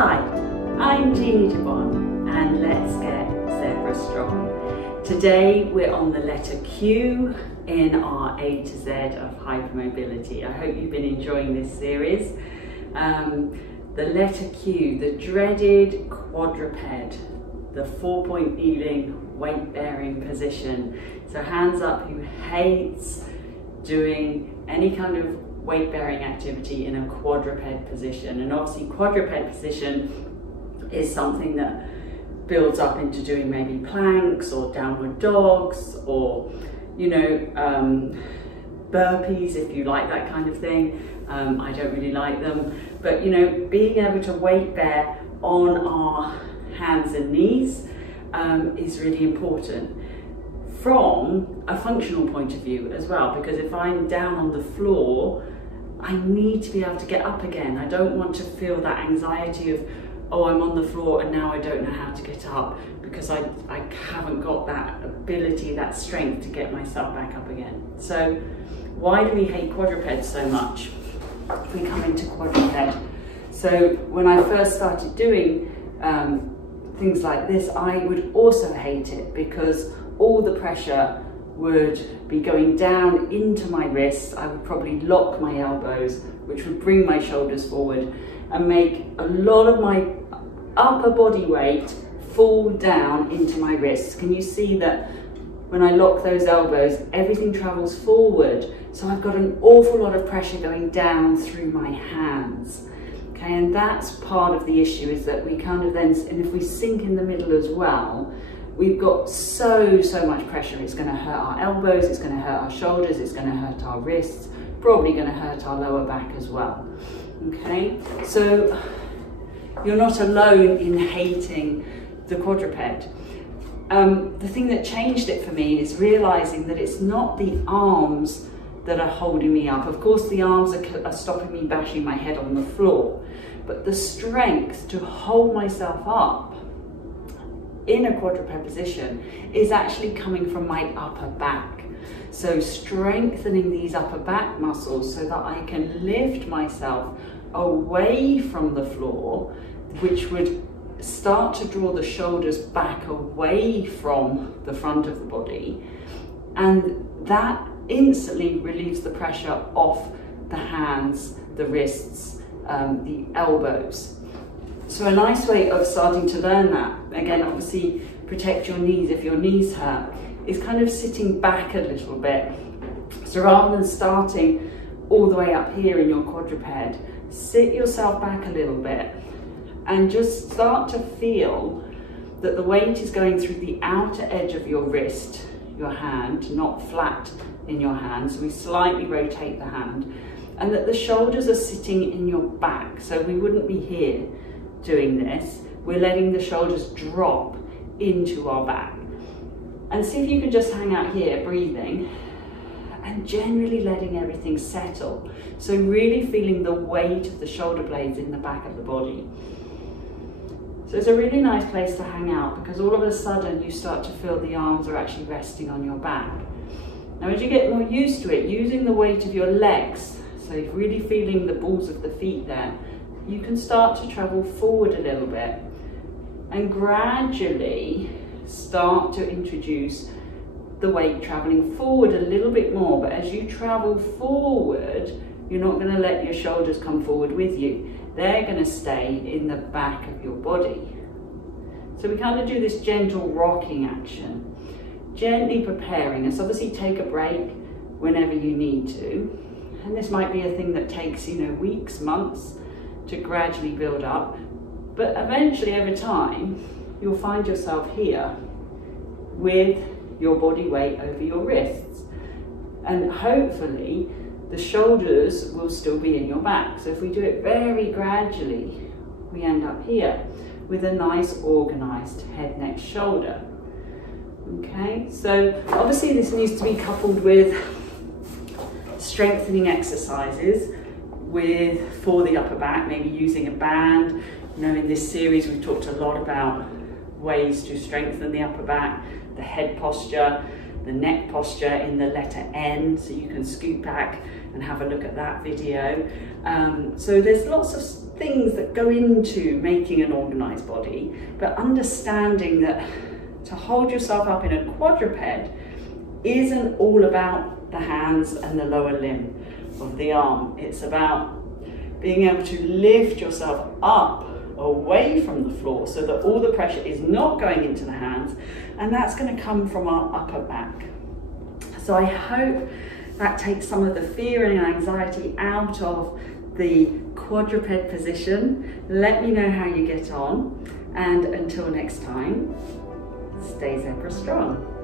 Hi, I'm Jeannie and let's get Zebra Strong. Today we're on the letter Q in our A to Z of hypermobility. I hope you've been enjoying this series. The letter Q, the dreaded quadruped, the 4-point kneeling weight bearing position. So hands up who hates doing any kind of weight bearing activity in a quadruped position. And obviously quadruped position is something that builds up into doing maybe planks or downward dogs or, you know, burpees if you like that kind of thing. I don't really like them, but you know, being able to weight bear on our hands and knees is really important from a functional point of view as well, because if I'm down on the floor, I need to be able to get up again. I don't want to feel that anxiety of, oh, I'm on the floor and now I don't know how to get up, because I haven't got that ability, that strength to get myself back up again. So why do we hate quadrupeds so much? If we come into quadruped. So when I first started doing things like this, I would also hate it because all the pressure would be going down into my wrists. I would probably lock my elbows, which would bring my shoulders forward and make a lot of my upper body weight fall down into my wrists. Can you see that when I lock those elbows, everything travels forward? So I've got an awful lot of pressure going down through my hands. Okay, and that's part of the issue, is that we kind of then, and if we sink in the middle as well, we've got so much pressure. It's going to hurt our elbows, it's going to hurt our shoulders, it's going to hurt our wrists, probably going to hurt our lower back as well. Okay, so you're not alone in hating the quadruped. The thing that changed it for me is realizing that it's not the arms that are holding me up. Of course, the arms are stopping me bashing my head on the floor, but the strength to hold myself up in a quadruped position is actually coming from my upper back. So strengthening these upper back muscles so that I can lift myself away from the floor, which would start to draw the shoulders back away from the front of the body, and that instantly relieves the pressure off the hands, the wrists, the elbows. So a nice way of starting to learn that, again, obviously protect your knees if your knees hurt, is kind of sitting back a little bit. So rather than starting all the way up here in your quadruped, sit yourself back a little bit and just start to feel that the weight is going through the outer edge of your wrist, your hand, not flat in your hand. So we slightly rotate the hand, and that the shoulders are sitting in your back. So we wouldn't be here doing this. We're letting the shoulders drop into our back. And see if you can just hang out here, breathing, and generally letting everything settle. So really feeling the weight of the shoulder blades in the back of the body. So it's a really nice place to hang out, because all of a sudden you start to feel the arms are actually resting on your back. Now as you get more used to it, using the weight of your legs, so you're really feeling the balls of the feet there, you can start to travel forward a little bit and gradually start to introduce the weight traveling forward a little bit more. But as you travel forward, you're not going to let your shoulders come forward with you. They're going to stay in the back of your body. So we kind of do this gentle rocking action, gently preparing us. Obviously take a break whenever you need to. And this might be a thing that takes, you know, weeks, months to gradually build up. But eventually over time, you'll find yourself here with your body weight over your wrists. And hopefully the shoulders will still be in your back. So if we do it very gradually, we end up here with a nice organized head, neck, shoulder. Okay, so obviously this needs to be coupled with strengthening exercises for the upper back, maybe using a band. You know, in this series we've talked a lot about ways to strengthen the upper back, the head posture, the neck posture in the letter N, so you can scoot back and have a look at that video. So there's lots of things that go into making an organised body, but understanding that to hold yourself up in a quadruped isn't all about the hands and the lower limb of the arm. It's about being able to lift yourself up away from the floor so that all the pressure is not going into the hands, and that's going to come from our upper back. So I hope that takes some of the fear and anxiety out of the quadruped position. Let me know how you get on, and until next time, stay zebra strong.